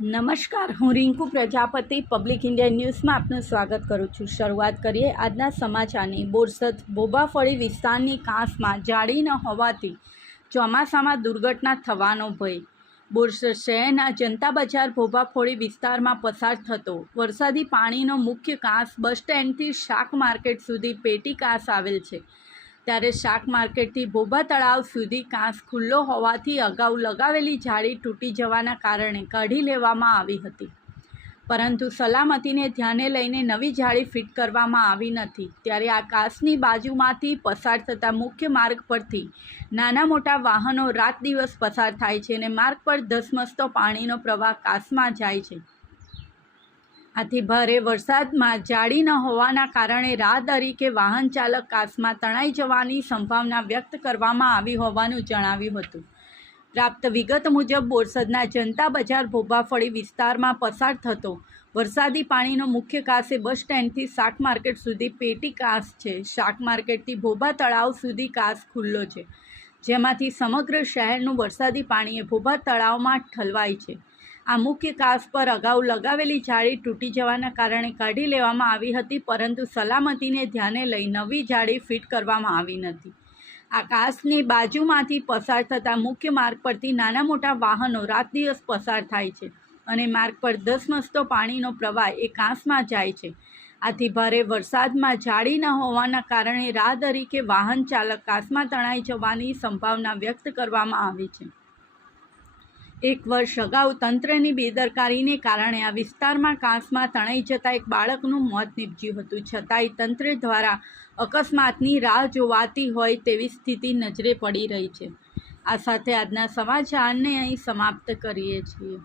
નમસ્કાર, હું Rinku Prajapati public India ન્યૂઝમાં આપનું સ્વાગત કરું છું। શરૂઆત કરીએ આજના સમાચારની। બોરસદ બોબાફળી વિસ્તારની કાંસમાં જાળી ન હોવાથી ચોમાસામાં દુર્ઘટના થવાનો ભય। બોરસદ શહેરના જનતા બજાર બોબાફળી વિસ્તારમાં પસાર થતો વરસાદી પાણીનો મુખ્ય કાંસ બસ સ્ટેન્ડથી શાક માર્કેટ સુધી પેટી કાંસ આવેલ છે, ત્યારે શાક માર્કેટથી બોબા તળાવ સુધી કાંસ ખુલ્લો હોવાથી અગાઉ લગાવેલી જાળી તૂટી જવાના કારણે કાઢી લેવામાં આવી હતી, પરંતુ સલામતીને ધ્યાને લઈને નવી જાળી ફિટ કરવામાં આવી નથી। ત્યારે આ કાંસની બાજુમાંથી પસાર થતા મુખ્ય માર્ગ પરથી નાના મોટા વાહનો રાત દિવસ પસાર થાય છે અને માર્ગ પર ધસમસતો પાણીનો પ્રવાહ કાંસમાં જાય છે। આથી ભારે વરસાદમાં જાળી ન હોવાના કારણે રાહદારી કે વાહન ચાલક કાંસમાં તણાઈ જવાની સંભાવના વ્યક્ત કરવામાં આવી હોવાનું જણાવ્યું હતું। પ્રાપ્ત વિગત મુજબ બોરસદના જનતા બજાર બોબાફળી વિસ્તારમાં પસાર થતો વરસાદી પાણીનો મુખ્ય કાંસ એ બસ સ્ટેન્ડથી શાક માર્કેટ સુધી પેટી કાંસ છે। શાક માર્કેટથી બોબા તળાવ સુધી કાંસ ખુલ્લો છે, જેમાંથી સમગ્ર શહેરનું વરસાદી પાણી એ બોબા તળાવમાં ઠલવાય છે। આ મુખ્ય કાંસ પર અગાઉ લગાવેલી જાળી તૂટી જવાના કારણે કાઢી લેવામાં આવી હતી, પરંતુ સલામતીને ધ્યાને લઈ નવી જાળી ફિટ કરવામાં આવી નથી। આ કાંસની બાજુમાંથી પસાર થતા મુખ્ય માર્ગ પરથી નાના મોટા વાહનો રાત દિવસ પસાર થાય છે અને માર્ગ પર ધસમસતો પાણીનો પ્રવાહ એ કાંસમાં જાય છે। આથી ભારે વરસાદમાં જાળી ન હોવાના કારણે રાહદારી કે વાહન ચાલક કાંસમાં તણાઈ જવાની સંભાવના વ્યક્ત કરવામાં આવી છે। એક વર્ષ અગાઉ તંત્રની બેદરકારીને કારણે આ વિસ્તારમાં કાંસમાં તણાઈ જતા એક બાળકનું મોત નીપજ્યું હતું, છતાંય તંત્ર દ્વારા અકસ્માતની રાહ જોવાતી હોય તેવી સ્થિતિ નજરે પડી રહી છે। આ સાથે આજના સમાચારને અહીં સમાપ્ત કરીએ છીએ।